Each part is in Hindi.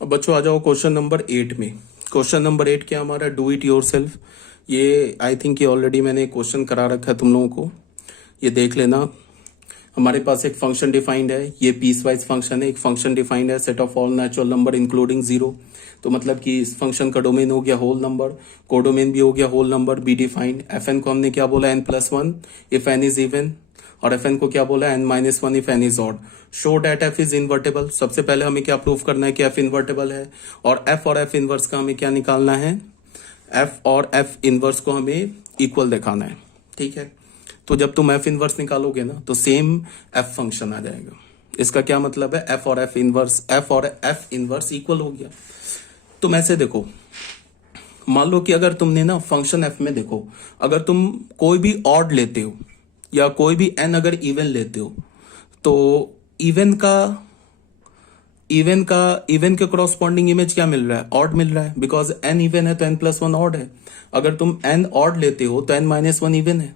अब बच्चों आ जाओ क्वेश्चन नंबर 8 में। क्वेश्चन नंबर 8 क्या हमारा, डू इट योर सेल्फ। ये आई थिंक ये ऑलरेडी मैंने क्वेश्चन करा रखा है तुम लोगों को, ये देख लेना। हमारे पास एक फंक्शन डिफाइंड है, ये पीस वाइज फंक्शन है। एक फंक्शन डिफाइंड है, set of all natural number including zero. तो मतलब कि इस फंक्शन का डोमेन हो गया होल नंबर, कोडोमेन भी हो गया whole number, be defined. F N को हमने क्या बोला, n+1 if N is even, और एफ एन को क्या बोला, n-1 if N is odd. Show that F is invertible. सबसे पहले हमें क्या प्रूव करना है कि एफ इन्वर्टेबल है, और एफ इनवर्स का हमें क्या निकालना है, एफ और एफ इनवर्स को हमें इक्वल दिखाना है। ठीक है, तो जब तुम एफ इनवर्स निकालोगे ना तो सेम एफ फंक्शन आ जाएगा। इसका क्या मतलब है, एफ और एफ इनवर्स इक्वल हो गया। तुम ऐसे देखो, मान लो कि अगर तुमने ना फंक्शन एफ में देखो, अगर तुम कोई भी ऑड लेते हो या कोई भी एन अगर इवन लेते हो, तो इवन के करॉस्पॉन्डिंग इमेज क्या मिल रहा है, ऑड मिल रहा है, बिकॉज एन इवन है तो n+1 ऑड है। अगर तुम एन ऑड लेते हो तो n-1 इवन है।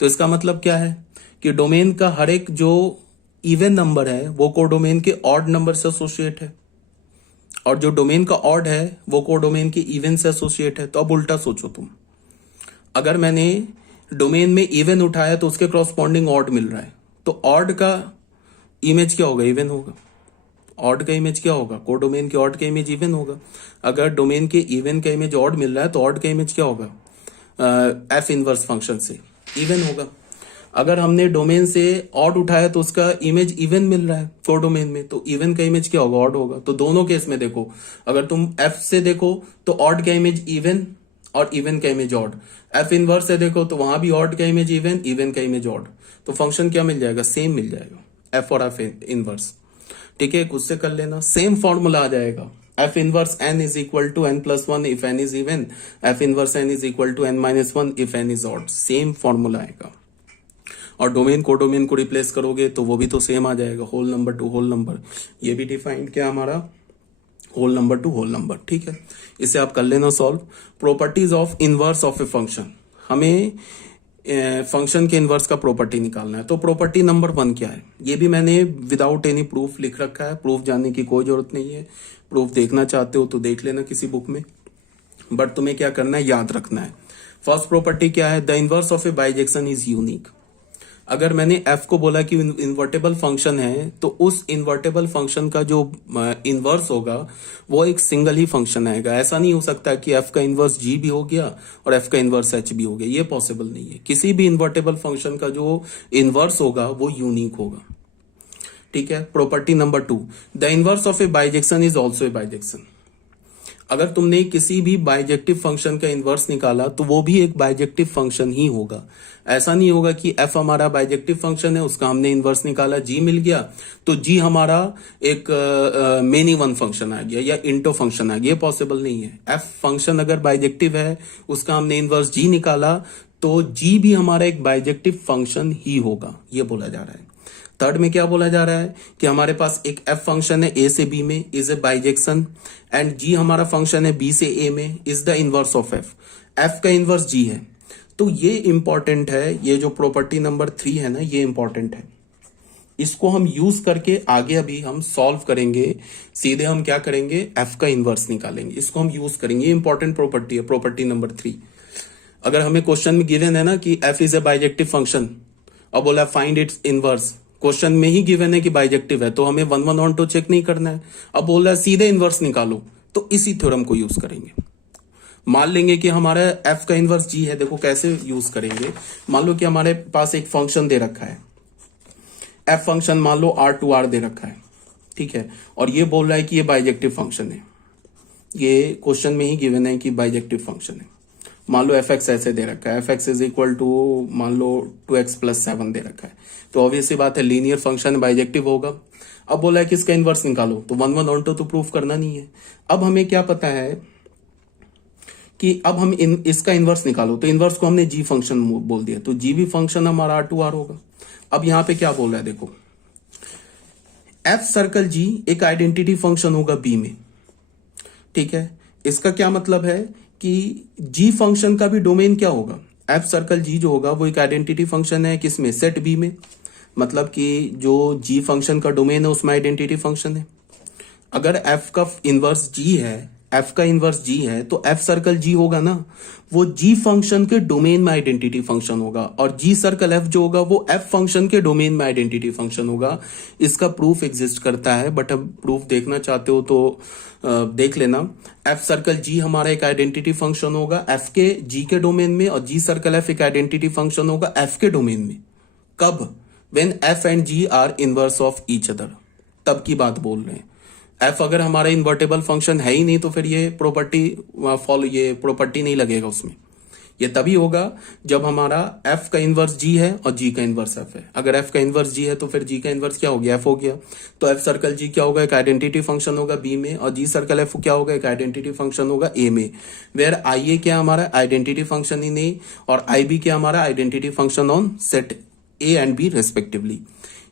तो इसका मतलब क्या है कि डोमेन का हर एक जो इवन नंबर है वो कोडोमेन के ऑड नंबर से एसोसिएट है, और जो डोमेन का ऑड है वो कोडोमेन के इवन से एसोसिएट है। तो अब उल्टा सोचो तुम, अगर मैंने डोमेन में इवन उठाया तो उसके करॉस्पॉन्डिंग ऑड मिल रहा है, तो ऑड का इमेज क्या होगा, इवन होगा। ऑड का इमेज क्या होगा, कोडोमेन के ऑड का इमेज इवन होगा। अगर डोमेन के इवन का इमेज ऑड मिल रहा है तो ऑड का इमेज क्या होगा, एफ इनवर्स फंक्शन से इवन होगा। अगर हमने डोमेन से ऑड उठाया तो उसका इमेज इवन मिल रहा है कोडोमेन में, तो इवन का इमेज क्या होगा, ऑड होगा। तो दोनों केस में देखो, अगर तुम एफ से देखो तो ऑड का इमेज इवन और इवन का इमेज ऑड। एफ इनवर्स से देखो तो वहां भी ऑड का इमेज इवन, इवन का इमेज ऑड। तो फंक्शन क्या मिल जाएगा, सेम मिल जाएगा, एफ और एफ इनवर्स। ठीक है, खुद से कर लेना, सेम फॉर्मूला आ जाएगा। F inverse N is equal to n+1 if N is even, F inverse N is equal to n-1 if N is odd. Same formula आएगा। और डोमेन कोडोमेन को रिप्लेस करोगे तो वो भी तो सेम आ जाएगा, whole number to whole number. ये भी डिफाइंड क्या हमारा, whole number to whole number. ठीक है, इसे आप कर लेना solve. Properties of inverse of a function, हमें फंक्शन के इनवर्स का प्रॉपर्टी निकालना है। तो प्रॉपर्टी नंबर 1 क्या है, ये भी मैंने विदाउट एनी प्रूफ लिख रखा है। प्रूफ जानने की कोई जरूरत नहीं है, प्रूफ देखना चाहते हो तो देख लेना किसी बुक में, बट तुम्हें क्या करना है, याद रखना है। फर्स्ट प्रॉपर्टी क्या है, the inverse of A bijection is unique. अगर मैंने f को बोला कि इन्वर्टेबल फंक्शन है, तो उस इन्वर्टेबल फंक्शन का जो इनवर्स होगा वो एक सिंगल ही फंक्शन आएगा। ऐसा नहीं हो सकता कि f का इनवर्स g भी हो गया और f का इनवर्स h भी हो गया, ये पॉसिबल नहीं है। किसी भी इन्वर्टेबल फंक्शन का जो इनवर्स होगा वो यूनिक होगा। ठीक है, property number 2, the inverse of A bijection is also a bijection. अगर तुमने किसी भी बाइजेक्टिव फंक्शन का इनवर्स निकाला तो वो भी एक बाइजेक्टिव फंक्शन ही होगा। ऐसा नहीं होगा कि f हमारा बाइजेक्टिव फंक्शन है, उसका हमने इनवर्स निकाला, g मिल गया, तो g हमारा एक मेनी वन फंक्शन आ गया या इंटो फंक्शन आ गया। ये पॉसिबल नहीं है। f फंक्शन अगर बाइजेक्टिव है, उसका हमने इनवर्स g निकाला, तो g भी हमारा एक बाइजेक्टिव फंक्शन ही होगा, ये बोला जा रहा है। थर्ड में क्या बोला जा रहा है कि हमारे पास एक f फंक्शन है a से b में, is a bijection, and g हमारा फंक्शन है b से a में, is the inverse of f। f का इनवर्स g है। तो ये इंपॉर्टेंट है, ये जो प्रॉपर्टी नंबर 3 है ना, ये इंपॉर्टेंट है। इसको हम यूज करके आगे अभी हम सॉल्व करेंगे। सीधे हम क्या करेंगे, f का इनवर्स निकालेंगे, इसको हम यूज करेंगे। ये इंपॉर्टेंट प्रॉपर्टी है, प्रॉपर्टी नंबर 3। अगर हमें क्वेश्चन में गिवन है ना कि f is a bijective function, और बोला फाइंड इट्स इनवर्स, क्वेश्चन में ही गिवन है कि बाइजेक्टिव है, तो हमें 1 ऑन 2 चेक नहीं करना है। अब बोल रहा है सीधे इनवर्स निकालो, तो इसी थ्योरम को यूज करेंगे। मान लेंगे कि हमारा f का इनवर्स g है। देखो कैसे यूज करेंगे, मान लो कि हमारे पास एक फंक्शन दे रखा है, f फंक्शन मान लो R2R दे रखा है। ठीक है, और ये बोल रहा है कि ये बाइजेक्टिव फंक्शन है, ये क्वेश्चन में ही गिवन है कि बाइजेक्टिव फंक्शन है। मान लो fx ऐसे दे रखा है, fx इज इक्वल टू मान लो 2x+7 दे रखा है, तो ऑब्वियसली बात है लीनियर फंक्शन बाइजेक्टिव होगा। अब बोला है कि इसका इनवर्स निकालो, तो 1 ऑन 2 तो प्रूफ करना नहीं है। अब हमें क्या पता है कि अब हम इसका इनवर्स निकालो, तो इनवर्स को हमने g फंक्शन बोल दिया, तो g भी फंक्शन हमारा R2R होगा। अब यहां पे क्या बोल रहा है, देखो f सर्कल g एक आइडेंटिटी फंक्शन होगा b में। ठीक है, इसका क्या मतलब है कि g फंक्शन का भी डोमेन क्या होगा, f सर्कल g जो होगा वो एक आइडेंटिटी फंक्शन है, किसमें, सेट b में। मतलब कि जो g फंक्शन का डोमेन है उसमें आइडेंटिटी फंक्शन है। अगर f का इनवर्स g है, f का इनवर्स g है तो f सर्कल g होगा ना, वो g फंक्शन के डोमेन में आइडेंटिटी फंक्शन होगा, और g सर्कल f जो होगा वो f फंक्शन के डोमेन में आइडेंटिटी फंक्शन होगा। इसका प्रूफ एग्जिस्ट करता है, बट अब प्रूफ देखना चाहते हो तो देख लेना। f सर्कल g हमारा एक आइडेंटिटी फंक्शन होगा f के g के डोमेन में, और g सर्कल f एक आइडेंटिटी फंक्शन होगा f के डोमेन में। कब? When f and g are inverse of each other, तब की बात बोल रहे हैं। f अगर हमारा इन्वर्टेबल फंक्शन है ही नहीं तो फिर ये प्रॉपर्टी नहीं लगेगा उसमें। ये तभी होगा जब हमारा f का इनवर्स g है और g का इनवर्स f है। अगर f का इनवर्स g है तो फिर g का इनवर्स क्या हो गया? f हो गया। तो f सर्कल g क्या होगा? एक आइडेंटिटी फंक्शन होगा b में, और g सर्कल f क्या होगा? एक आइडेंटिटी फंक्शन होगा a में। वेयर ia क्या हमारा? आइडेंटिटी फंक्शन इन a, और ib क्या हमारा? Identity function on set a and b respectively.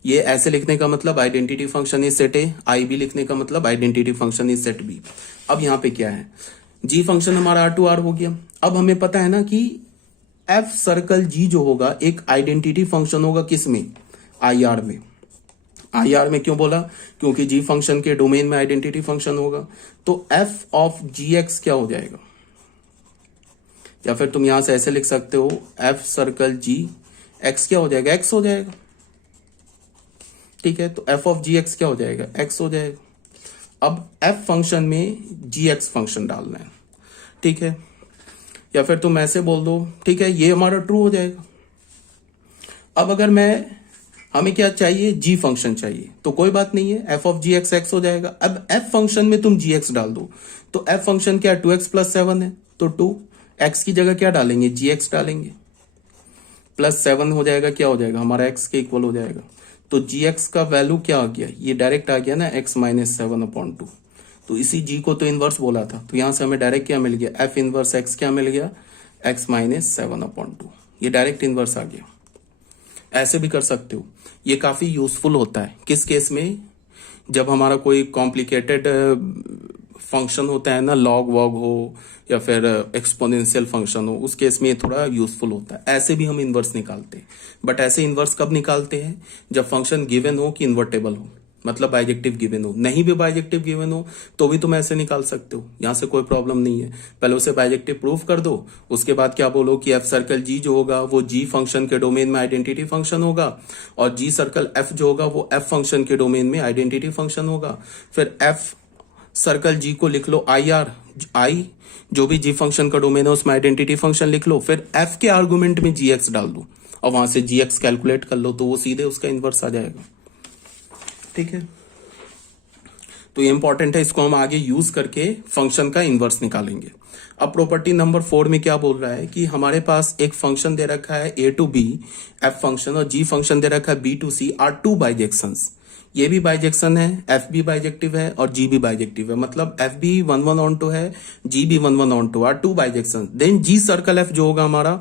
ये ऐसे लिखने का मतलब identity function is set A, I B लिखने का मतलब identity function is set B. अब यहाँ पे क्या है? जी फंक्शन हमारा आर टू आर हो गया। अब हमें पता है ना कि एफ सर्कल जी जो होगा एक आइडेंटिटी फंक्शन होगा किस में? आई आर में। आई आर में क्यों बोला? क्योंकि जी फंक्शन के डोमेन में आइडेंटिटी फंक्शन होगा। तो एफ ऑफ जी एक्स क्या हो जाएगा? या फिर तुम यहां से ऐसे लिख सकते हो, एफ सर्कल जी एक्स क्या हो जाएगा? एक्स हो जाएगा। ठीक है, तो f ऑफ जी एक्स क्या हो जाएगा? x हो जाएगा। अब f फंक्शन में जी एक्स फंक्शन डालना है, ठीक है, या फिर तुम ऐसे बोल दो, ठीक है, ये हमारा ट्रू हो जाएगा। अब अगर हमें क्या चाहिए? g फंक्शन चाहिए, तो कोई बात नहीं है, f of G X X हो जाएगा। अब f फंक्शन में तुम gx डाल दो, तो f फंक्शन क्या? 2x प्लस 7 है, तो 2x की जगह क्या डालेंगे? gx डालेंगे, प्लस 7 हो जाएगा, क्या हो जाएगा? हमारा x के इक्वल हो जाएगा। तो gx का वैल्यू क्या आ गया? ये डायरेक्ट आ गया ना, x माइनस 7/2। तो इसी g को तो इनवर्स बोला था, तो यहां से हमें डायरेक्ट क्या मिल गया? f इनवर्स x क्या मिल गया? x minus 7/2। ये डायरेक्ट इनवर्स आ गया। ऐसे भी कर सकते हो, ये काफी यूजफुल होता है। किस केस में? जब हमारा कोई कॉम्प्लिकेटेड फंक्शन होता है ना, लॉग वॉग हो या फिर एक्सपोनेंशियल फंक्शन हो, उस केस में ये थोड़ा यूजफुल होता है। ऐसे भी हम इनवर्स निकालते हैं, बट ऐसे इनवर्स कब निकालते हैं? जब फंक्शन गिवन हो कि इन्वर्टेबल हो, मतलब बाइजेक्टिव गिवन हो। नहीं भी बाइजेक्टिव गिवन हो तो भी तुम ऐसे निकाल सकते हो, यहां से कोई प्रॉब्लम नहीं है। पहले उसे बाइजेक्टिव प्रूफ कर दो, उसके बाद क्या बोलो कि एफ सर्कल जी जो होगा वो जी फंक्शन के डोमेन में आइडेंटिटी फंक्शन होगा, और जी सर्कल एफ जो होगा वो एफ फंक्शन के डोमेन में आइडेंटिटी फंक्शन होगा। फिर एफ सर्कल जी को लिख लो आई आर, आई जो भी जी फंक्शन का डोमेन है उसमें आइडेंटिटी फंक्शन लिख लो, फिर एफ के आर्गुमेंट में जी एक्स डाल दो और वहां से जी एक्स कैलकुलेट कर लो, तो वो सीधे उसका इनवर्स आ जाएगा। ठीक है, तो ये इंपॉर्टेंट है, इसको हम आगे यूज करके फंक्शन का इनवर्स निकालेंगे। अब प्रॉपर्टी नंबर 4 में क्या बोल रहा है कि हमारे पास एक फंक्शन दे रखा है a to b, f function, और g फंक्शन दे रखा है b to c, are two bijections. ये भी बाइजेक्शन है, एफ भी बाइजेक्टिव है और जी भी बाइजेक्टिव है, मतलब एफ भी 1 1 on 2 है, जी भी 1 1 on 2, R to bijection. Then G circle F जो होगा हमारा,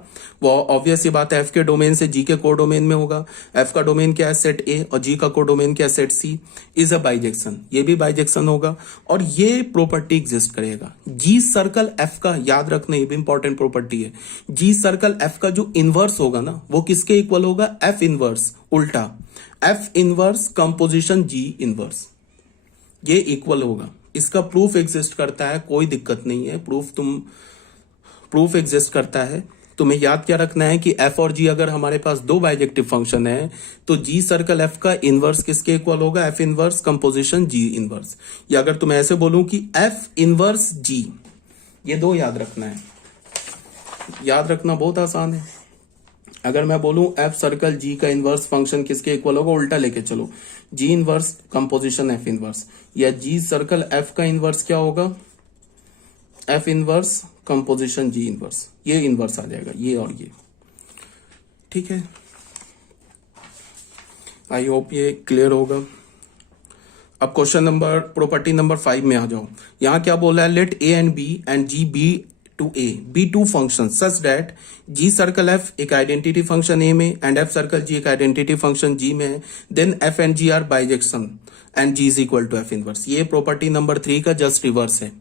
वो ऑब्वियस सी बात है, एफ के डोमेन से जी के को डोमेन में होगा। एफ का डोमेन क्या है? सेट ए, और जी का को डोमेन क्या है? Set C, is a bijection. ये भी बाइजेक्शन होगा, और ये प्रॉपर्टी एग्जिस्ट करेगा। जी सर्कल एफ का, याद रखना, ये भी इंपॉर्टेंट प्रॉपर्टी है। जी सर्कल एफ का जो इनवर्स होगा ना, वो किसके इक्वल होगा? एफ इनवर्स, उल्टा एफ इनवर्स कंपोजिशन जी इनवर्स, ये इक्वल होगा। इसका प्रूफ एग्जिस्ट करता है, कोई दिक्कत नहीं है, प्रूफ एग्जिस्ट करता है। तुम्हें याद क्या रखना है कि एफ और जी अगर हमारे पास दो बाइजेक्टिव फंक्शन है, तो जी सर्कल एफ का इनवर्स किसके इक्वल होगा? एफ इनवर्स कंपोजिशन जी इनवर्स। या अगर तुम ऐसे बोलूं कि एफ इनवर्स जी, ये दो याद रखना है। याद रखना बहुत आसान है। अगर मैं बोलूं एफ सर्कल जी का इनवर्स फंक्शन किसके इक्वल होगा, उल्टा लेके चलो, जी इनवर्स कंपोजिशन एफ इनवर्स, या जी सर्कल एफ का इनवर्स क्या होगा? एफ इनवर्स कंपोजिशन जी इनवर्स, ये इनवर्स आ जाएगा, ये और ये। ठीक है, आई होप ये क्लियर होगा। अब क्वेश्चन नंबर, प्रॉपर्टी नंबर 5 में आ जाओ। यहां क्या बोला है? Let A and B and G B to A be two function such that G circle F एक आइडेंटिटी फंक्शन ए में एंड एफ सर्कल जी एक आइडेंटिटी फंक्शन जी में है, then F and G are bijection and G is equal to F inverse. ये प्रॉपर्टी नंबर 3 का जस्ट रिवर्स है।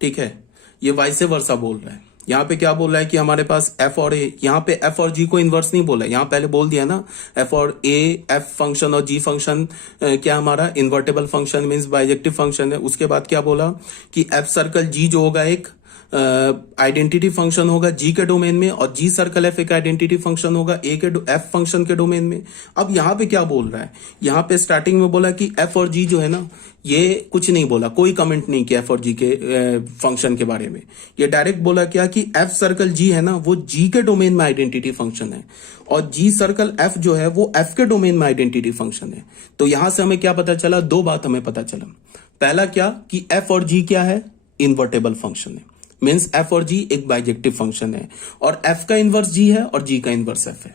ठीक है, ये वाइसे वर्सा बोल रहा है। यहाँ पे क्या बोल रहा है कि हमारे पास एफ और ए, यहाँ पे एफ और जी को इन्वर्स नहीं बोला है, यहाँ पहले बोल दिया ना एफ और ए, एफ फंक्शन और जी फंक्शन क्या हमारा invertible function means bijective function है। उसके बाद क्या बोला कि एफ सर्कल जी जो होगा एक आइडेंटिटी फंक्शन होगा जी के डोमेन में, और जी सर्कल एफ एक आइडेंटिटी फंक्शन होगा ए के एफ फंक्शन के डोमेन में। अब यहाँ पे क्या बोल रहा है, यहाँ पे स्टार्टिंग में बोला कि एफ और जी जो है ना, ये कुछ नहीं बोला, कोई कमेंट नहीं किया एफ और जी के फंक्शन के बारे में। ये डायरेक्ट बोला क्या कि एफ सर्कल जी है ना, वो जी के डोमेन में आइडेंटिटी फंक्शन है, और जी सर्कल एफ जो है वो एफ के डोमेन में आइडेंटिटी फंक्शन है। तो यहां से हमें क्या पता चला, दो बात हमें पता चला। पहला क्या कि एफ और जी क्या है, इन्वर्टेबल फंक्शन है, मीन्स एफ और जी एक बाइजेक्टिव फंक्शन है, और एफ का इनवर्स जी है और जी का इनवर्स एफ है।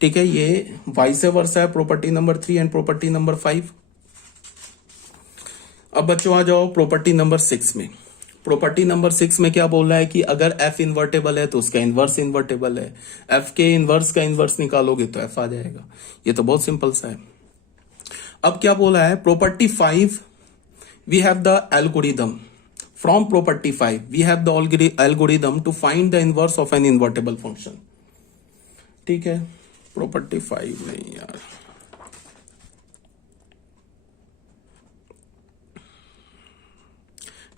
ठीक है, ये वाइस वर्सा है property number 3 and property number 5। अब बच्चों आ जाओ प्रॉपर्टी नंबर 6 में। प्रॉपर्टी नंबर 6 में क्या बोल रहा है कि अगर एफ इन्वर्टेबल है तो उसका इनवर्स इन्वर्टेबल है, एफ के इनवर्स का इनवर्स निकालोगे तो एफ आ जाएगा। ये तो बहुत सिंपल सा है। अब क्या बोला है property 5, we have the algorithm. From property 5, we have the algorithm to find the inverse of an invertible function. ठीक है, प्रॉपर्टी 5 नहीं यार,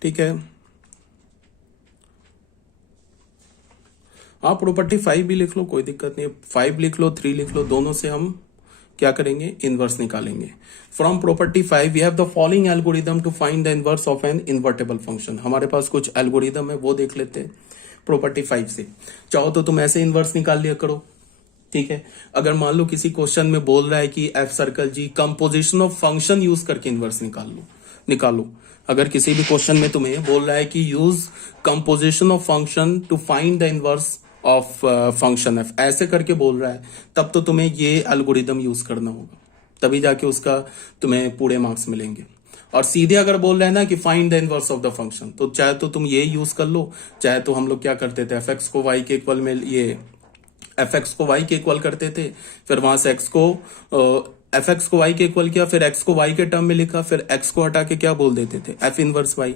ठीक है, आप प्रॉपर्टी 5 भी लिख लो, कोई दिक्कत नहीं है, 5 लिख लो 3 लिख लो, दोनों से हम क्या करेंगे, इनवर्स निकालेंगे। From property 5 we have the following algorithm to find the inverse of an invertible function. हमारे पास कुछ एल्गोरिदम है, वो देख लेते हैं प्रॉपर्टी 5 से। चाहो तो तुम ऐसे इनवर्स निकाल लिया करो। ठीक है, अगर मान लो किसी क्वेश्चन में बोल रहा है कि F circle G composition of function use करके इनवर्स निकालो। अगर किसी भी क्वेश्चन में तुम्हें बोल रहा है कि use composition of function to find the inverse of function F, ऐसे करके बोल रहा है, तब तो तुम्हें ये एल्गोरिदम यूज करना होगा, तभी जाके उसका तुम्हें पूरे मार्क्स मिलेंगे। और सीधे अगर बोल रहे हैं ना कि find the inverse of the function, तो चाहे तो तुम ये यूज कर लो, चाहे तो हम लोग क्या करते थे, एफ एक्स को वाई के इक्वल में, ये एफ एक्स को वाई के इक्वल करते थे, फिर वहां से एक्स को एफ एक्स को वाई के इक्वल किया, फिर एक्स को वाई के टर्म में लिखा, फिर एक्स को हटा के क्या बोल देते थे, एफ इनवर्स वाई।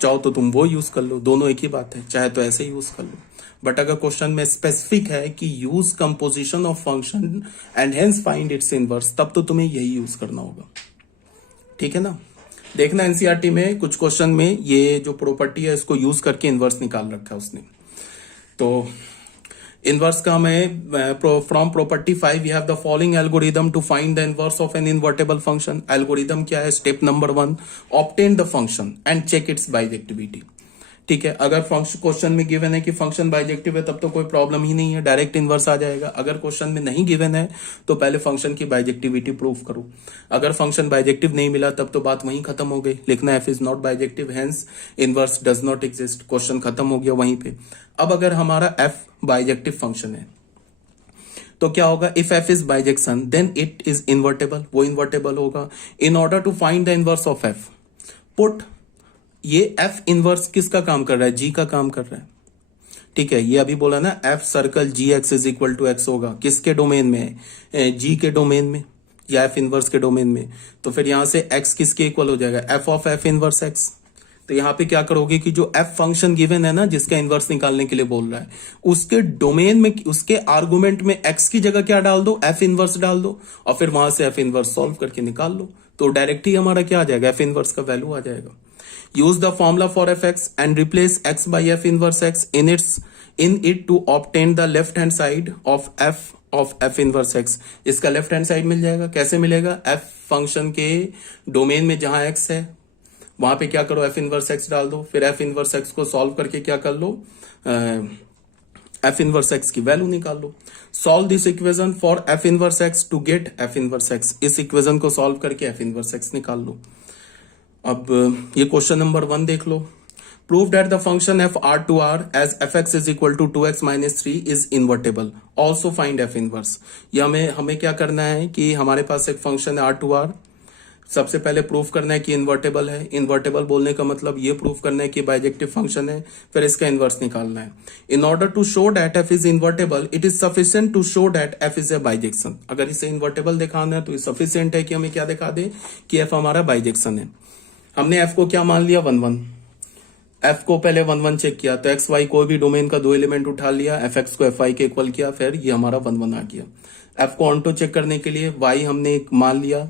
चाहो तो तुम वो यूज कर लो, दोनों एक ही बात है, चाहे तो ऐसे यूज कर लो। बट अगर क्वेश्चन में स्पेसिफिक है कि use composition of function and hence find its inverse, तब तो तुम्हें यही यूज करना होगा। ठीक है ना, देखना एनसीईआरटी में कुछ क्वेश्चन में ये जो प्रॉपर्टी है इसको यूज करके इनवर्स निकाल रखा है उसने। तो इनवर्स का हमें from property 5 we have the following algorithm to find the inverse of an invertible function. Algorithm क्या है, step number 1, obtain the function and check its bijectivity. ठीक है, अगर फंक्शन क्वेश्चन में गिवन है कि फंक्शन बाइजेक्टिव है तब तो कोई प्रॉब्लम ही नहीं है, डायरेक्ट इनवर्स आ जाएगा। अगर क्वेश्चन में नहीं गिवन है तो पहले फंक्शन की बाइजेक्टिविटी प्रूव करो। अगर फंक्शन बाइजेक्टिव नहीं मिला तब तो बात वहीं खत्म हो गई, लिखना F is not bijective hence inverse does not exist, question खत्म हो गया वहीं पे। अब अगर हमारा एफ बाइजेक्टिव फंक्शन है तो क्या होगा, if F is bijection then it is invertible, वो इन्वर्टेबल होगा। In order to find the inverse of F, put ये एफ इनवर्स किसका काम कर रहा है, जी का काम कर रहा है। ठीक है, ये अभी बोला ना F circle G X is equal to X होगा, किसके डोमेन में है, जी के डोमेन में या एफ इनवर्स के डोमेन में। तो फिर यहां से एक्स किसके इक्वल हो जाएगा, F of F inverse x. तो यहां पे क्या करोगे कि जो एफ फंक्शन गिवन है ना जिसका इनवर्स निकालने के लिए बोल रहा है, उसके डोमेन में उसके आर्गुमेंट में एक्स की जगह क्या डाल दो, एफ इनवर्स डाल दो, और फिर वहां से एफ इनवर्स सॉल्व करके निकाल लो। तो डायरेक्ट ही हमारा क्या आ जाएगा, एफ इनवर्स का वैल्यू आ जाएगा। use the formula for fx and replace x by f inverse x in it to obtain the left hand side of f inverse x। इसका लेफ्ट हैंड साइड मिल जाएगा, कैसे मिलेगा, f फंक्शन के डोमेन में जहां x है वहां पे क्या करो, f इनवर्स x डाल दो, फिर f इनवर्स x को सॉल्व करके क्या कर लो, f इनवर्स x की वैल्यू निकाल लो। Solve this equation for f inverse x to get f inverse x, इस इक्वेशन को सॉल्व करके f इनवर्स x निकाल लो। अब ये क्वेश्चन नंबर 1 देख लो, prove that the function F R to R as F X is equal to 2x minus 3 is invertible, also find F inverse. ये हमें क्या करना है कि हमारे पास एक फंक्शन है आर टू आर, सबसे पहले प्रूफ करना है कि इन्वर्टेबल है। इन्वर्टेबल बोलने का मतलब ये प्रूफ करना है कि बाइजेक्टिव फंक्शन है, फिर इसका इन्वर्स निकालना है। In order to show that F is invertible it is sufficient to show that F is a bijection. अगर इसे इन्वर्टेबल दिखाना है तो ये सफिशिएंट है कि हमें क्या दिखा दे कि एफ हमारा बाइजेक्शन है। हमने एफ को क्या मान लिया, 1 1। एफ को पहले 1 1 चेक किया, तो एक्स वाई कोई भी डोमेन का 2 एलिमेंट उठा लिया, एफ एक्स को एफ वाई के इक्वल किया, फिर ये हमारा 1 1 आ गया। एफ को ऑन्टो चेक करने के लिए वाई हमने एक मान लिया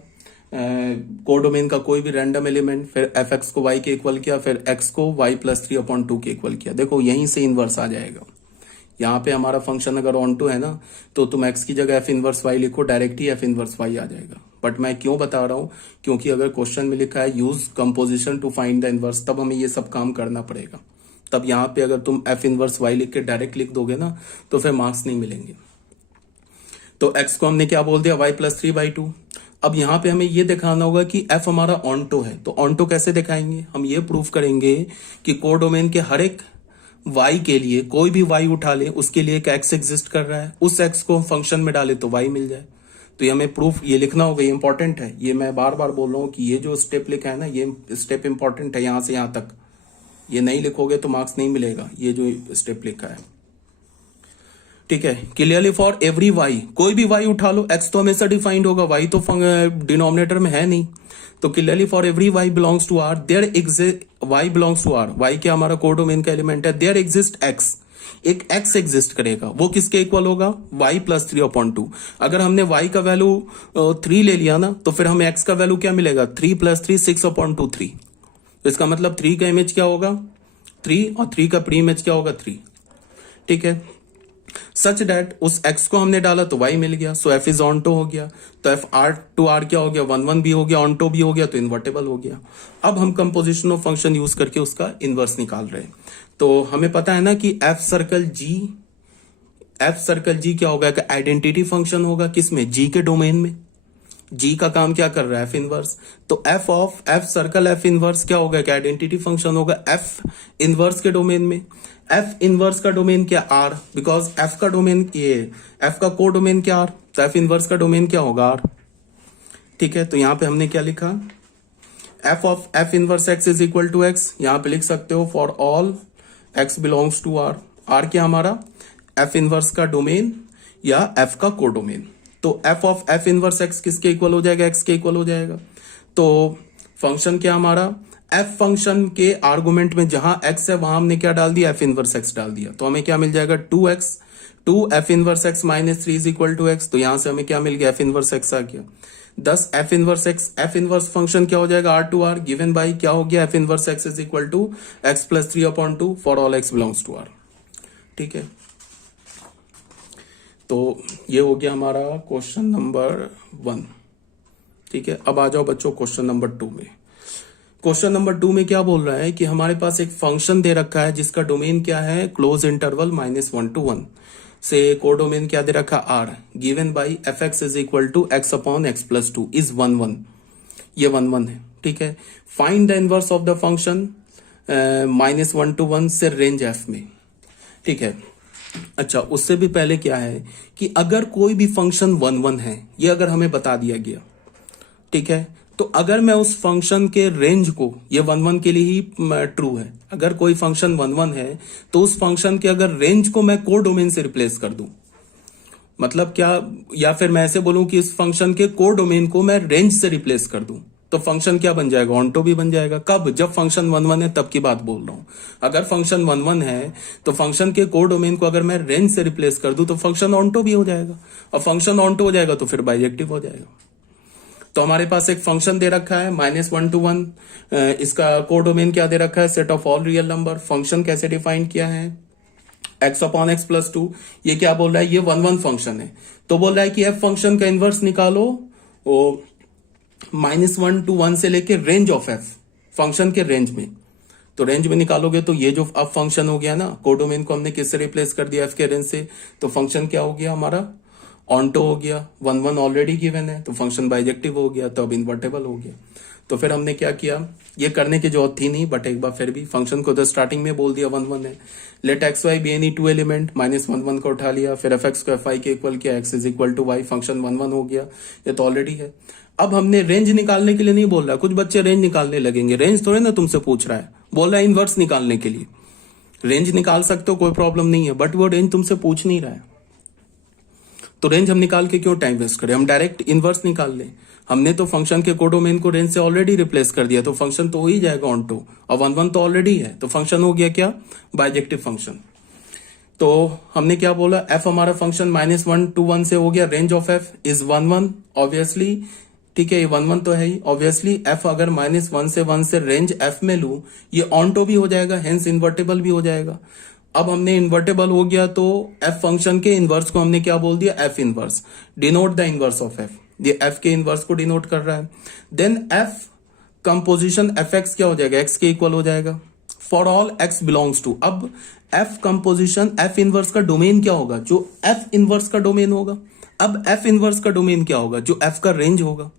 कोडोमेन का कोई भी रैंडम एलिमेंट, फिर एफ एक्स को वाई के इक्वल किया, फिर एक्स को वाई प्लस 3/2 के इक्वल किया। देखो यहीं से इनवर्स आ जाएगा। यहाँ पे हमारा फंक्शन अगर ऑन टू है ना, तो तुम एक्स की जगह एफ इनवर्स वाई लिखो, डायरेक्ट ही एफ इनवर्स वाई आ जाएगा। बट मैं क्यों बता रहा हूँ, क्योंकि अगर क्वेश्चन में लिखा है use composition to find the inverse, तब हमें ये सब काम करना पड़ेगा। तब यहाँ पे अगर तुम एफ इनवर्स वाई लिख के डायरेक्ट लिख दोगे ना, तो फिर मार्क्स नहीं मिलेंगे। तो एक्स को हमने क्या बोल दिया, वाई प्लस 3/2। अब यहाँ पे हमें ये दिखाना होगा कि एफ हमारा ऑन्टो है। तो ऑन्टो कैसे दिखाएंगे, हम ये प्रूफ करेंगे कि कोडोमेन के हर एक y के लिए कोई भी y उठा ले, उसके लिए एक x एग्जिस्ट कर रहा है, उस x को हम फंक्शन में डाले तो y मिल जाए। तो ये हमें प्रूफ ये लिखना होगा, ये इंपॉर्टेंट है। ये मैं बार बार बोल रहा हूँ कि ये जो स्टेप लिखा है ना, ये स्टेप इंपॉर्टेंट है यहां से यहां तक। ये नहीं लिखोगे तो मार्क्स नहीं मिलेगा, ये जो स्टेप लिखा है। ठीक है, क्लियरली फॉर एवरी y, कोई भी y उठा लो, x तो हमेशा डिफाइंड होगा, y तो डिनोमिनेटर में है नहीं। तो clearly for every y belongs to r, there exist y belongs to r, y क्या हमारा कोडोमेन का एलिमेंट है, देयर एग्जिस्ट x, एक x एग्जिस्ट करेगा, वो किसके इक्वल होगा, y प्लस 3/2। अगर हमने y का वैल्यू 3 ले लिया ना, तो फिर हमें x का वैल्यू क्या मिलेगा, 3 प्लस 3 6/3। तो इसका मतलब 3 का इमेज क्या होगा 3, और 3 का प्री इमेज क्या होगा 3। ठीक है, सच दैट उस x को हमने डाला तो y मिल गया, सो f इज ऑन्टो हो गया। तो f r टू r क्या हो गया, 1 1 भी हो गया, ऑन्टो भी हो गया, तो इन्वर्टेबल हो गया। अब हम कंपोजिशन ऑफ फंक्शन यूज करके उसका इनवर्स निकाल रहे हैं। तो हमें पता है ना कि f सर्कल g क्या होगा, आइडेंटिटी फंक्शन होगा, किसमें, g के डोमेन में। g का काम क्या कर रहा है, f इनवर्स। तो f of f circle f inverse क्या होगा, आइडेंटिटी फंक्शन होगा f इनवर्स के डोमेन में। f इनवर्स का डोमेन क्या, r, बिकॉज f का डोमेन ये, f का को डोमेन क्या r, तो f इनवर्स का डोमेन क्या होगा r। ठीक है, तो यहां पे हमने क्या लिखा, f of f inverse x is equal to x, यहां पे लिख सकते हो for all x belongs to r। r क्या हमारा f इनवर्स का डोमेन या f का को डोमेन। तो f of f inverse x किसके इक्वल हो जाएगा, x के इक्वल हो जाएगा। तो फंक्शन क्या हमारा, f फंक्शन के आर्गुमेंट में जहां x है वहां हमने क्या डाल दिया, f इनवर्स x डाल दिया। तो हमें क्या मिल जाएगा, 2x, 2 f inverse x minus 3 is equal to x। तो यहां से हमें क्या मिल गया, f इनवर्स x आ गया। 10 f inverse x, f inverse function क्या हो जाएगा, r to r given by क्या हो गया, f inverse x is equal to x plus 3/2 for all x belongs to r। ठीक है, तो ये हो गया हमारा क्वेश्चन नंबर 1। ठीक है, अब आ जाओ बच्चों क्वेश्चन नंबर 2 में। क्वेश्चन नंबर 2 में क्या बोल रहा है कि हमारे पास एक फंक्शन दे रखा है जिसका डोमेन क्या है, क्लोज इंटरवल -1 to 1 से कोडोमेन क्या दे रखा, r, given by F X is equal to x upon x plus 2 is 1 1, ये 1 1 है। ठीक है, find the inverse of the function -1 to 1 से रेंज f में। ठीक है, अच्छा उससे भी पहले क्या है कि अगर कोई भी फंक्शन 1 1 है, ये अगर हमें बता दिया गया, ठीक है, तो अगर मैं उस फंक्शन के रेंज को, ये 1 1 के लिए ही ट्रू है, अगर कोई फंक्शन 1 1 है तो उस फंक्शन के अगर रेंज को मैं को डोमेन से रिप्लेस कर दूं, मतलब क्या, या फिर मैं ऐसे बोलूं कि इस फंक्शन के को डोमेन को मैं रेंज से रिप्लेस कर दूं, तो फंक्शन क्या बन जाएगा, ऑन्टो भी बन जाएगा। कब, जब फंक्शन 1 1 है तब की बात बोल रहा हूं। अगर फंक्शन 1 1 है तो फंक्शन के को डोमेन को अगर मैं रेंज से रिप्लेस कर दूं तो फंक्शन ऑन्टो भी हो जाएगा, और फंक्शन ऑन्टो हो जाएगा तो फिर बाइजेक्टिव हो जाएगा। तो हमारे पास एक फंक्शन दे रखा है -1 to 1, इसका को डोमेन क्या दे रखा है, set of all real number. Function कैसे डिफाइन किया है, x अपॉन x प्लस 2। ये क्या बोल रहा है, ये 1 1 फंक्शन है, तो बोल रहा है कि f फंक्शन का इनवर्स निकालो, वो -1 to 1 से लेके रेंज ऑफ f, फंक्शन के रेंज में। तो रेंज में निकालोगे तो ये जो अब फंक्शन हो गया ना, कोडोमेन को हमने किससे रिप्लेस कर दिया, f के रेंज से, तो फंक्शन क्या हो गया हमारा, ऑन्टो हो गया। 1 1 ऑलरेडी गिवन है तो फंक्शन बाइजेक्टिव हो गया, तो अब इन्वर्टेबल हो गया। तो फिर हमने क्या किया, ये करने की जरूरत थी नहीं, बट एक बार फिर भी फंक्शन को तो स्टार्टिंग में बोल दिया 1 1 है, let X Y be any 2 element, -1 1 को उठा लिया, फिर एफ एक्स को एफ वाई के इक्वल किया, X is equal to Y, function 1 1 हो गया, ये तो ऑलरेडी है। अब हमने रेंज निकालने के लिए नहीं बोल रहा, कुछ बच्चे रेंज निकालने लगेंगे, रेंज थोड़े ना तुमसे पूछ रहा है, बोल रहा है इनवर्स निकालने के लिए। रेंज निकाल सकते हो, कोई प्रॉब्लम नहीं है, बट वो रेंज तुमसे पूछ नहीं रहा है। तो रेंज हम निकाल के क्यों टाइम वेस्ट करें, हम डायरेक्ट इनवर्स निकाल लें। हमने तो फंक्शन के कोडोमेन को रेंज से ऑलरेडी रिप्लेस कर दिया, तो फंक्शन तो हो ही जाएगा ऑन टू, और 1 1 तो ऑलरेडी है, तो फंक्शन हो गया क्या, बाइजेक्टिव फंक्शन। तो हमने क्या बोला, एफ हमारा फंक्शन -1 to 1 से हो गया, range of F is 1 1 obviously, ठीक है, ये 1 1 तो है ही ऑब्वियसली। एफ अगर -1 से 1 से रेंज एफ में लू, ये ऑन टू भी हो जाएगा, हेंस इन्वर्टेबल भी हो जाएगा। अब हमने इन्वर्टेबल हो गया तो एफ फंक्शन के इनवर्स को हमने क्या बोल दिया, F inverse, denote the inverse of F, ये एफ के इनवर्स को डिनोट कर रहा है। Then F composition F X क्या हो जाएगा, एक्स के इक्वल हो जाएगा for all X belongs to. अब एफ कंपोजिशन एफ इनवर्स का डोमेन क्या होगा, जो एफ इनवर्स का डोमेन होगा। अब एफ इनवर्स का डोमेन क्या होगा, जो एफ का रेंज होगा।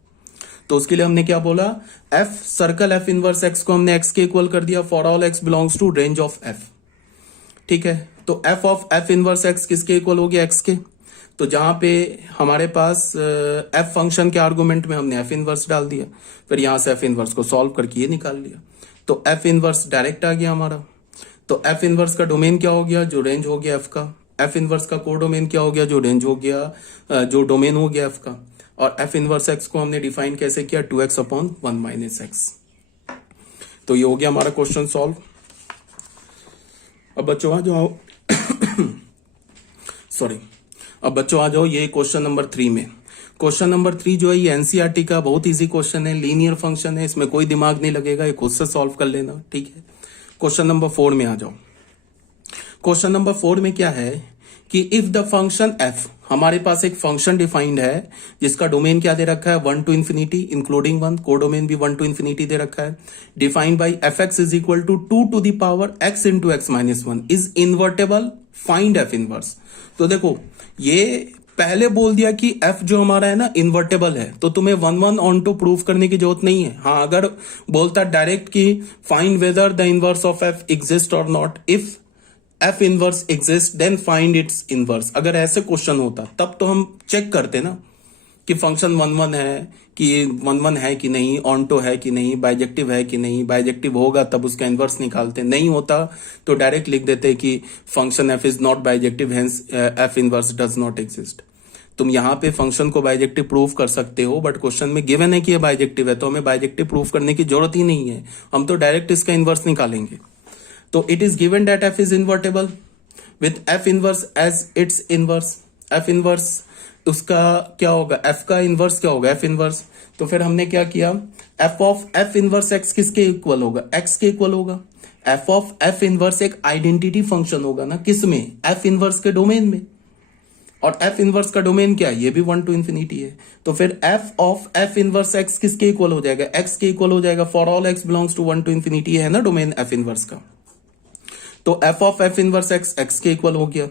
तो उसके लिए हमने क्या बोला, F circle F inverse X को हमने एक्स के इक्वल कर दिया for all X belongs to range of F, ठीक है। तो F of F inverse X किसके इक्वल हो गया, एक्स के। तो जहां पे हमारे पास एफ फंक्शन के आर्गुमेंट में हमने एफ इनवर्स डाल दिया, फिर यहां से एफ इनवर्स को सॉल्व करके ये निकाल लिया, तो एफ इनवर्स डायरेक्ट आ गया हमारा। तो एफ इनवर्स का डोमेन क्या हो गया, जो रेंज हो गया एफ का। एफ इनवर्स का कोडोमेन क्या हो गया, जो रेंज हो गया, जो डोमेन हो गया एफ का। और एफ इनवर्स एक्स को हमने डिफाइन कैसे किया, 2x/1 - x। तो ये हो गया हमारा क्वेश्चन सॉल्व। अब बच्चों आ जाओ सॉरी, अब बच्चों आ जाओ ये क्वेश्चन नंबर 3 में। क्वेश्चन नंबर 3 जो है ये एनसीईआरटी का बहुत इजी क्वेश्चन है, लीनियर फंक्शन है, इसमें कोई दिमाग नहीं लगेगा, ये खुद से सॉल्व कर लेना, ठीक है। क्वेश्चन नंबर 4 में आ जाओ। क्वेश्चन नंबर 4 में क्या है कि इफ द फंक्शन एफ, हमारे पास एक फंक्शन डिफाइंड है जिसका डोमेन क्या दे रखा है, 1 to infinity इंक्लूडिंग 1, कोडोमेन भी 1 to infinity दे रखा है, defined by F X is equal to 2 to the power x into x minus 1 is invertible, find F inverse. तो देखो ये पहले बोल दिया कि f जो हमारा है ना इन्वर्टेबल है, तो तुम्हें 1 1 ऑन टू प्रूव करने की जरूरत नहीं है। हाँ, अगर बोलता डायरेक्ट कि find whether the inverse of f exist और not, if f inverse exist then find its inverse, अगर ऐसे क्वेश्चन होता तब तो हम चेक करते ना कि फंक्शन 1 1 है कि 1 1 है कि नहीं, ऑनटो है कि नहीं, बाइजेक्टिव है कि नहीं, बाइजेक्टिव होगा तब उसका इनवर्स निकालते, नहीं होता तो डायरेक्ट लिख देते कि function f is not bijective hence f inverse does not exist. तुम यहाँ पे फंक्शन को बाइजेक्टिव प्रूव कर सकते हो, बट क्वेश्चन में गिवन है कि ये बाइजेक्टिव है, तो हमें बाइजेक्टिव प्रूव करने की जरूरत ही नहीं है, हम तो डायरेक्ट इसका इनवर्स निकालेंगे। तो it is given that f is invertible with f inverse as its inverse. f inverse उसका क्या होगा, f का इनवर्स क्या होगा, f इनवर्स। तो फिर हमने क्या किया, f of f inverse x किसके इक्वल होगा, x के इक्वल होगा। f ऑफ f इनवर्स एक आइडेंटिटी फंक्शन होगा ना, किसमें, f इनवर्स के डोमेन में, और f इनवर्स का डोमेन क्या है, ये भी 1 to infinity है। तो फिर f of f inverse x किसके इक्वल हो जाएगा, x के इक्वल हो जाएगा for all x belongs to 1 to infinity है ना डोमेन f इनवर्स का। तो f of f inverse x x के इक्वल हो गया।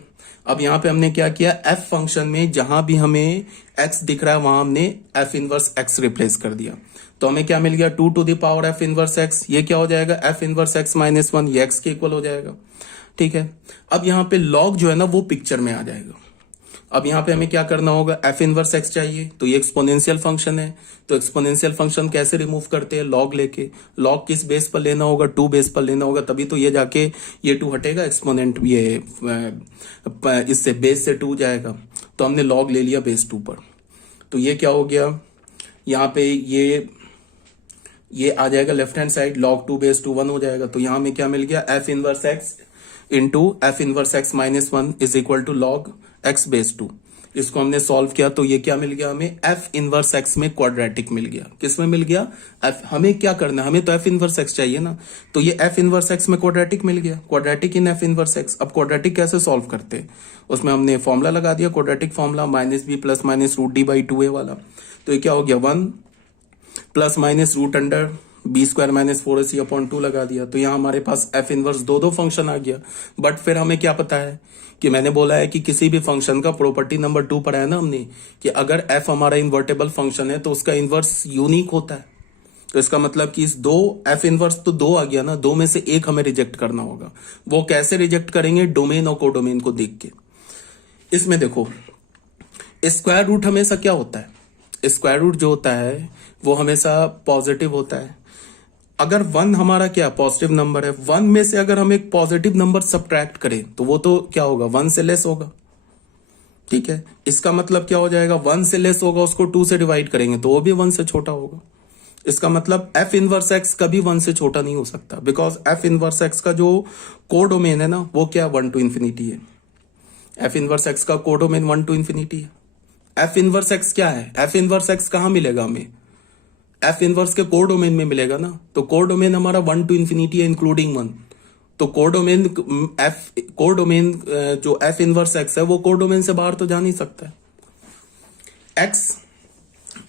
अब यहां पे हमने क्या किया, f फंक्शन में जहां भी हमें x दिख रहा है वहां हमने f इनवर्स x रिप्लेस कर दिया, तो हमें क्या मिल गया, 2 to the power f inverse x, ये क्या हो जाएगा, f इनवर्स x - 1, ये x के इक्वल हो जाएगा, ठीक है। अब यहाँ पे log जो है ना वो पिक्चर में आ जाएगा। अब यहाँ पे हमें क्या करना होगा, f इनवर्स x चाहिए, तो ये एक्सपोनेंशियल फंक्शन है, तो एक्सपोनेंशियल फंक्शन कैसे रिमूव करते हैं, log लेके। log किस बेस पर लेना होगा, 2 बेस पर लेना होगा, तभी तो ये जाके ये 2 हटेगा, एक्सपोनेंट ये इससे बेस से 2 जाएगा, तो हमने log ले लिया बेस 2 पर। तो ये क्या हो गया, यहाँ पे ये आ जाएगा left hand side, log 2 base 2 1 हो जाएगा। तो यहाँ में क्या मिल गया, f inverse x into f inverse x - 1 is equal to log x base 2। इसको हमने सॉल्व किया तो ये क्या मिल गया हमें, f इनवर्स x में क्वाड्रेटिक मिल गया। किस में मिल गया, f, हमें क्या करना है, हमें तो f इनवर्स x चाहिए ना, तो ये f इनवर्स x में क्वाड्रेटिक मिल गया, quadratic in f inverse x। अब क्वाड्रेटिक कैसे सॉल्व करते हैं, उसमें हमने फॉर्मूला लगा दिया, quadratic formula -b plus minus √d/2a वाला। तो ये क्या हो गया, 1 plus minus root under b² - 4ac/2 लगा दिया। तो यहाँ हमारे पास f इनवर्स दो फंक्शन आ गया। बट फिर हमें क्या पता है कि मैंने बोला है कि किसी भी फंक्शन का प्रॉपर्टी नंबर 2 पढ़ा है ना हमने, कि अगर f हमारा इन्वर्टेबल फंक्शन है तो उसका इनवर्स यूनिक होता है। तो इसका मतलब कि इस f इनवर्स तो 2 आ गया ना, 2 में से एक हमें रिजेक्ट करना होगा। वो कैसे रिजेक्ट करेंगे, डोमेन और कोडोमेन को देख के। इसमें देखो स्क्वायर रूट हमेशा क्या होता है, स्क्वायर रूट जो होता है वो हमेशा पॉजिटिव होता है। अगर 1 हमारा क्या पॉजिटिव नंबर है, 1 में से अगर हम एक पॉजिटिव नंबर सब्ट्रैक्ट करें तो वो तो क्या होगा, 1 से लेस होगा। ठीक है, इसका मतलब क्या हो जाएगा, 1 से लेस होगा उसको 2 से डिवाइड करेंगे तो वो भी 1 से छोटा होगा। इसका मतलब एफ इनवर्स एक्स कभी 1 से छोटा नहीं हो सकता, बिकॉज एफ इनवर्स एक्स का जो कोडोमेन है ना वो क्या 1 टू इन्फिनिटी है। एफ इनवर्स एक्स का कोडोमेन 1 टू इन्फिनिटी है। एफ इनवर्स एक्स क्या है, एफ इनवर्स एक्स कहां मिलेगा हमें, एफ इनवर्स के कोडोमेन में मिलेगा ना। तो कोडोमेन हमारा 1 टू इन्फिनिटी है इंक्लूडिंग 1। तो कोडोमेन एफ कोडोमेन जो एफ इनवर्स एक्स है वो कोडोमेन से बाहर तो जा नहीं सकता है एक्स।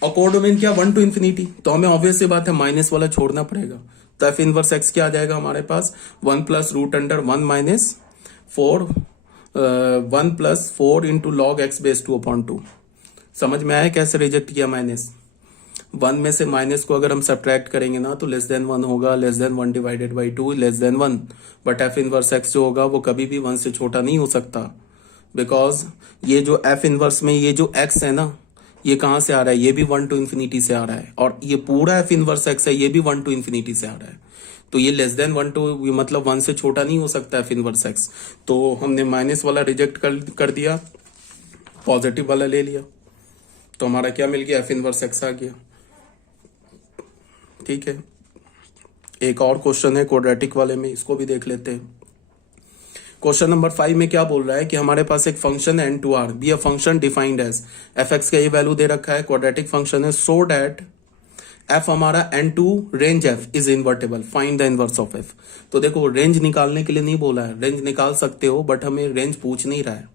और कोडोमेन क्या 1 टू इन्फिनिटी, तो हमें ऑब्वियस सी बात है माइनस वाला छोड़ना पड़ेगा। तो एफ इनवर्स एक्स क्या आ जाएगा हमारे पास 1 plus root under 1 minus 4 1 plus 4 into log x base 2 upon 2। समझ में आया कैसे रिजेक्ट किया माइनस। 1 में से माइनस को अगर हम सब्ट्रैक्ट करेंगे ना तो लेस देन 1 होगा, less than 1 divided by 2 less than 1। But F inverse x जो होगा वो कभी भी 1 से छोटा नहीं हो सकता, बिकॉज ये जो एफ इनवर्स में ये जो एक्स है ना ये कहां से आ रहा है, ये भी 1 टू इन्फिनिटी से आ रहा है, और ये पूरा एफ इनवर्स एक्स है ये भी 1 टू इन्फिनिटी से आ रहा है। तो ये लेस देन 1 टू मतलब 1 से छोटा नहीं हो सकता एफ इनवर्स एक्स। तो हमने माइनस वाला रिजेक्ट कर दिया, पॉजिटिव वाला ले लिया, तो हमारा क्या मिल गया, एफ इनवर्स एक्स आ गया। ठीक है, एक और क्वेश्चन है क्वाड्रेटिक वाले में, इसको भी देख लेते हैं। क्वेश्चन नंबर 5 में क्या बोल रहा है कि हमारे पास एक फंक्शन है n2r be a function defined as F x का ये वैल्यू दे रखा है, क्वाड्रेटिक फंक्शन है, सो डैट एफ हमारा n2 range F is invertible, find the inverse of F. तो देखो रेंज निकालने के लिए नहीं बोला है, रेंज निकाल सकते हो बट हमें रेंज पूछ नहीं रहा है,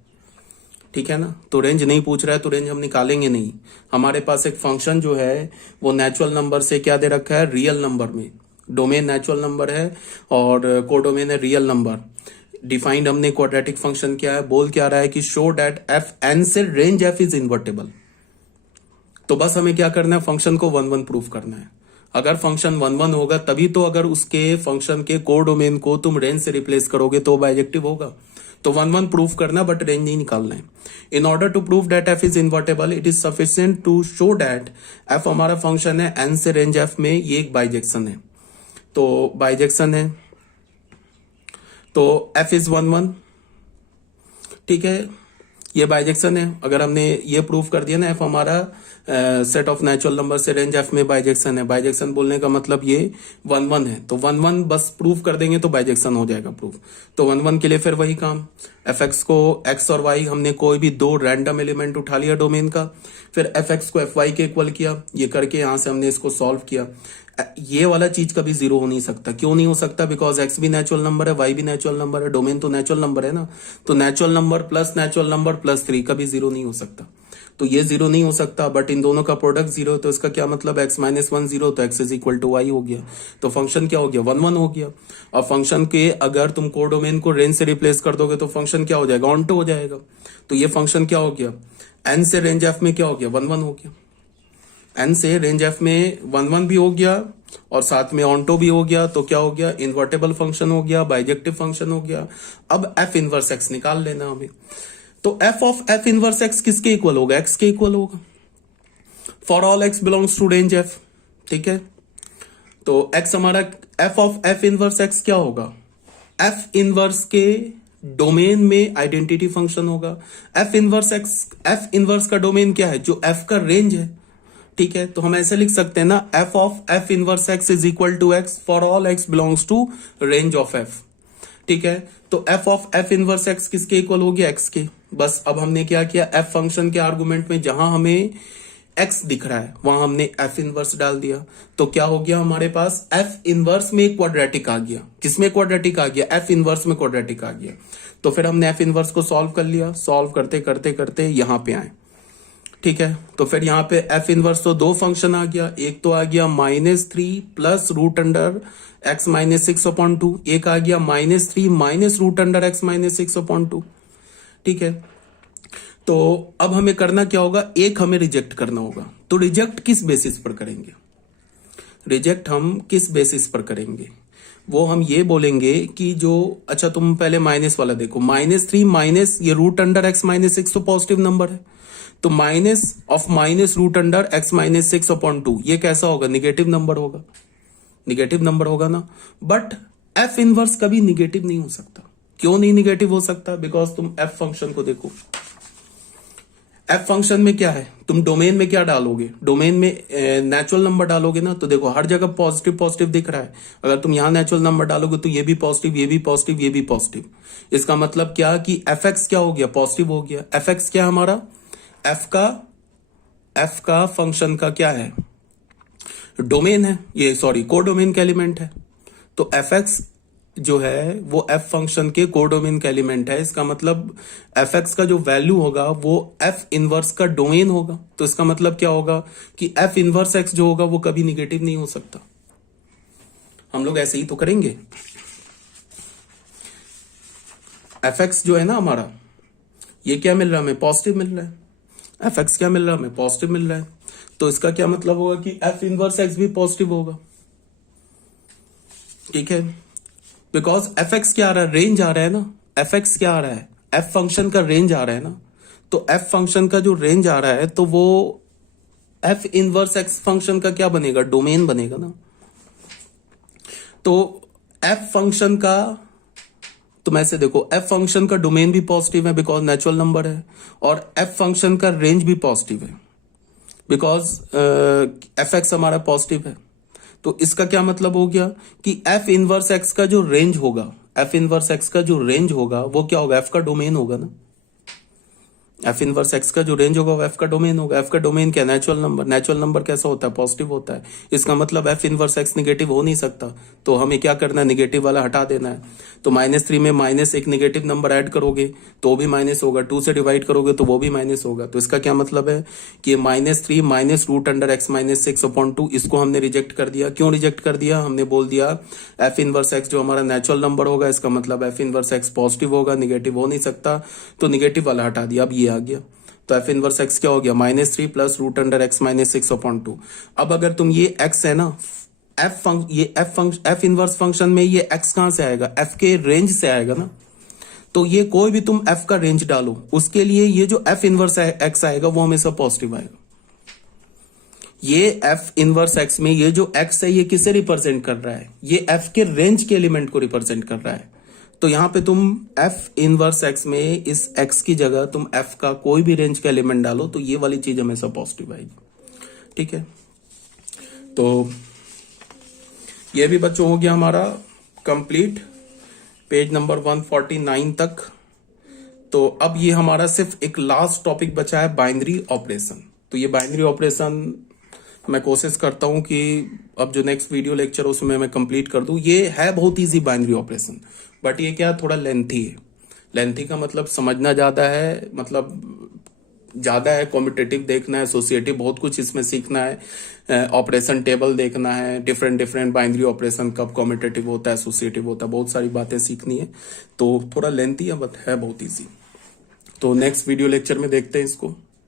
ठीक है ना। तो रेंज नहीं पूछ रहा है तो रेंज हम निकालेंगे नहीं। हमारे पास एक फंक्शन जो है वो नेचुरल नंबर से क्या दे रखा है, रियल नंबर में, डोमेन नेचुरल नंबर है और कोडोमेन है रियल नंबर। डिफाइंड हमने क्वाड्रेटिक फंक्शन क्या है, बोल क्या रहा है कि शो डैट एफ एन से रेंज एफ इज इन्वर्टेबल। तो बस हमें क्या करना है, फंक्शन को 1 1 प्रूफ करना है। अगर फंक्शन 1 1 होगा तभी तो, अगर उसके फंक्शन के कोडोमेन को तुम रेंज से रिप्लेस करोगे तो बाइजेक्टिव होगा। तो 1 1 प्रूफ करना बट रेंज नहीं निकालना है। In order to prove that F is invertible it is sufficient to show that f हमारा फंक्शन है एन से रेंज एफ में ये एक बाइजेक्शन है। तो बाइजेक्शन है तो एफ इज 1 1, ठीक है, ये बाइजेक्शन है। अगर हमने ये प्रूफ कर दिया ना एफ हमारा सेट ऑफ नेचुरल नंबर से रेंज एफ में बाइजेक्शन है, बाइजेक्शन बोलने का मतलब ये 1 1 है, तो 1 1 बस प्रूफ कर देंगे तो बाइजेक्शन हो जाएगा प्रूफ। तो 1 1 के लिए फिर वही काम, एफ एक्स को एक्स और वाई हमने कोई भी 2 रैंडम एलिमेंट उठा लिया डोमेन का, फिर एफ एक्स को एफ वाई के इक्वल किया, ये करके यहां से हमने इसको सॉल्व किया। ये वाला चीज कभी जीरो हो नहीं सकता, क्यों नहीं हो सकता, बिकॉज एक्स भी नेचुरल नंबर है, वाई भी नेचुरल नंबर है, डोमेन तो नेचुरल नंबर है ना। तो नेचुरल नंबर प्लस 3 कभी जीरो नहीं हो सकता, तो ये जीरो नहीं हो सकता। बट इन दोनों का प्रोडक्ट जीरो, तो इसका क्या मतलब x माइनस 1 जीरो, तो x is equal to y हो गया। तो फंक्शन क्या हो गया, 1 1 हो गया। और फंक्शन के अगर तुम कोडोमेन को रेंज से रिप्लेस कर दोगे तो फंक्शन क्या हो जाएगा, ऑनटो हो जाएगा। तो ये फंक्शन क्या हो गया, n से रेंज f में क्या हो गया, 1 1 हो गया। n से रेंज f में 1 1 भी हो गया और साथ में ऑनटो भी हो गया, तो क्या हो गया, इन्वर्टेबल फंक्शन हो गया, बाइजेक्टिव फंक्शन हो गया। अब f इनवर्स x निकाल लेना हमें। तो f of f inverse x किसके इक्वल होगा, x के इक्वल होगा for all x belongs to range f, ठीक है। तो x हमारा f of f inverse x क्या होगा, f इनवर्स के डोमेन में आइडेंटिटी फंक्शन होगा। f inverse x, f inverse का डोमेन क्या है, जो f का रेंज है, ठीक है। तो हम ऐसे लिख सकते हैं ना, f of f inverse x is equal to x for all x belongs to range of f, ठीक है। तो f of f inverse x किसके इक्वल हो गया, x के। बस अब हमने क्या किया, f फंक्शन के आर्गुमेंट में जहां हमें x दिख रहा है वहां हमने f इनवर्स डाल दिया। तो क्या हो गया हमारे पास, f इनवर्स में क्वाड्रेटिक आ गया। किसमें क्वाड्रेटिक आ गया, f इनवर्स में क्वाड्रेटिक आ गया। तो फिर हमने f इनवर्स को सॉल्व कर लिया, सॉल्व करते करते करते यहां पे आए, ठीक है। तो फिर यहाँ पे f इनवर्स तो 2 फंक्शन आ गया, एक तो आ गया -3 plus root under x minus 6 upon 2, एक आ गया -3 minus root under x minus 6 upon 2, ठीक है। तो अब हमें करना क्या होगा, एक हमें रिजेक्ट करना होगा। तो रिजेक्ट किस बेसिस पर करेंगे, रिजेक्ट हम किस बेसिस पर करेंगे, वो हम ये बोलेंगे कि जो, अच्छा तुम पहले माइनस वाला देखो, -3 माइनस ये रूट अंडर x माइनस 6 तो पॉजिटिव नंबर है, तो minus of minus root under x minus 6 upon 2 ये कैसा होगा, निगेटिव नंबर होगा, निगेटिव नंबर होगा ना। बट f इनवर्स कभी निगेटिव नहीं हो सकता। क्यों नहीं निगेटिव हो सकता, बिकॉज तुम f फंक्शन को देखो, एफ फंक्शन में क्या है, तुम डोमेन में क्या डालोगे, डोमेन में नेचुरल नंबर डालोगे ना, तो देखो हर जगह पॉजिटिव पॉजिटिव दिख रहा है। अगर तुम यहां नेचुरल नंबर डालोगे तो ये भी पॉजिटिव, ये भी पॉजिटिव, ये भी पॉजिटिव। इसका मतलब क्या कि एफ एक्स क्या हो गया, पॉजिटिव हो गया। एफ एक्स क्या हमारा, एफ का फंक्शन का क्या है, डोमेन है, ये सॉरी कोडोमेन का एलिमेंट है। तो एफ एक्स जो है वो एफ फंक्शन के कोडोमेन का एलिमेंट है। इसका मतलब एफ एक्स का जो वैल्यू होगा वो एफ इनवर्स का डोमेन होगा। तो इसका मतलब क्या होगा कि एफ इनवर्स एक्स जो होगा वो कभी निगेटिव नहीं हो सकता। हम लोग ऐसे ही तो करेंगे। एफ एक्स जो है ना हमारा, ये क्या मिल रहा है हमें, पॉजिटिव मिल रहा है। एफ एक्स क्या मिल रहा है हमें, पॉजिटिव मिल रहा है। तो इसका क्या मतलब होगा कि एफ इनवर्स एक्स भी पॉजिटिव होगा। ठीक है, बिकॉज एफ एक्स क्या आ रहा है, रेंज आ रहा है ना। एफ एक्स क्या आ रहा है, एफ फंक्शन का रेंज आ रहा है ना। तो एफ फंक्शन का जो रेंज आ रहा है तो वो एफ इनवर्स एक्स फंक्शन का क्या बनेगा, डोमेन बनेगा ना। तो एफ फंक्शन का, तुम ऐसे देखो, एफ फंक्शन का डोमेन भी पॉजिटिव है बिकॉज नेचुरल नंबर है, और एफ फंक्शन का रेंज भी पॉजिटिव है बिकॉज एफ एक्स हमारा पॉजिटिव है। तो इसका क्या मतलब हो गया कि एफ इनवर्स एक्स का जो रेंज होगा, एफ इनवर्स एक्स का जो रेंज होगा वो क्या होगा, एफ का डोमेन होगा ना। एफ इनवर्स एक्स का जो रेंज होगा वो एफ का डोमेन होगा। एफ का डोमेन क्या, नेचुरल नंबर। नेचुरल नंबर कैसा होता है, पॉजिटिव होता है। इसका मतलब एफ इनवर्स एक्स निगेटिव हो नहीं सकता। तो हमें क्या करना है, निगेटिव वाला हटा देना है। तो -3 में माइनस एक निगेटिव नंबर ऐड करोगे तो भी माइनस होगा, 2 से डिवाइड करोगे तो वो भी माइनस होगा। तो इसका क्या मतलब है कि -3 minus root under x minus 6/2, इसको हमने रिजेक्ट कर दिया। क्यों रिजेक्ट कर दिया, हमने बोल दिया एफ इनवर्स एक्स जो हमारा नेचुरल नंबर होगा, इसका मतलब एफ इनवर्स एक्स पॉजिटिव होगा, निगेटिव हो नहीं सकता। तो निगेटिव वाला हटा दिया, अब ये आ गया। तो एफ इनवर्स एक्स क्या हो गया, -3 plus root under x minus 6/2। अब अगर तुम ये एक्स है ना, एफ इनवर्स फंक्शन में ये एक्स कहां से आएगा, एफ के रेंज से आएगा ना। तो ये कोई भी तुम एफ का रेंज डालो, उसके लिए ये जो एफ इनवर्स एक्स आएगा वो हमेशा पॉजिटिव आएगा। ये एफ इनवर्स एक्स में ये जो एक्स है ये किसे रिप्रेजेंट कर रहा है, ये एफ के रेंज के एलिमेंट को रिप्रेजेंट कर रहा है। तो यहां पे तुम एफ इनवर्स एक्स में इस एक्स की जगह तुम एफ का कोई भी रेंज का एलिमेंट डालो तो ये वाली चीज हमेशा पॉजिटिव आएगी। ठीक है, तो ये भी बच्चों हो गया हमारा कंप्लीट पेज नंबर 149 तक। तो अब ये हमारा सिर्फ एक लास्ट टॉपिक बचा है, बाइनरी ऑपरेशन। तो ये बाइनरी ऑपरेशन मैं कोशिश करता हूं कि अब जो नेक्स्ट वीडियो लेक्चर उसमें मैं कंप्लीट कर दूं। ये है बहुत इजी बाइनरी ऑपरेशन, बट ये क्या थोड़ा लेंथी है। लेंथी का मतलब समझना ज्यादा है, मतलब ज्यादा है, कॉम्पिटेटिव देखना है, एसोसिएटिव बहुत कुछ इसमें सीखना है, ऑपरेशन टेबल देखना है, डिफरेंट डिफरेंट बाइनरी ऑपरेशन कब कॉम्पिटेटिव होता है, एसोसिएटिव होता है, बहुत सारी बातें सीखनी है। तो थोड़ा लेंथी है बट है बहुत इजी। तो नेक्स्ट वीडियो लेक्चर में देखते हैं इसको।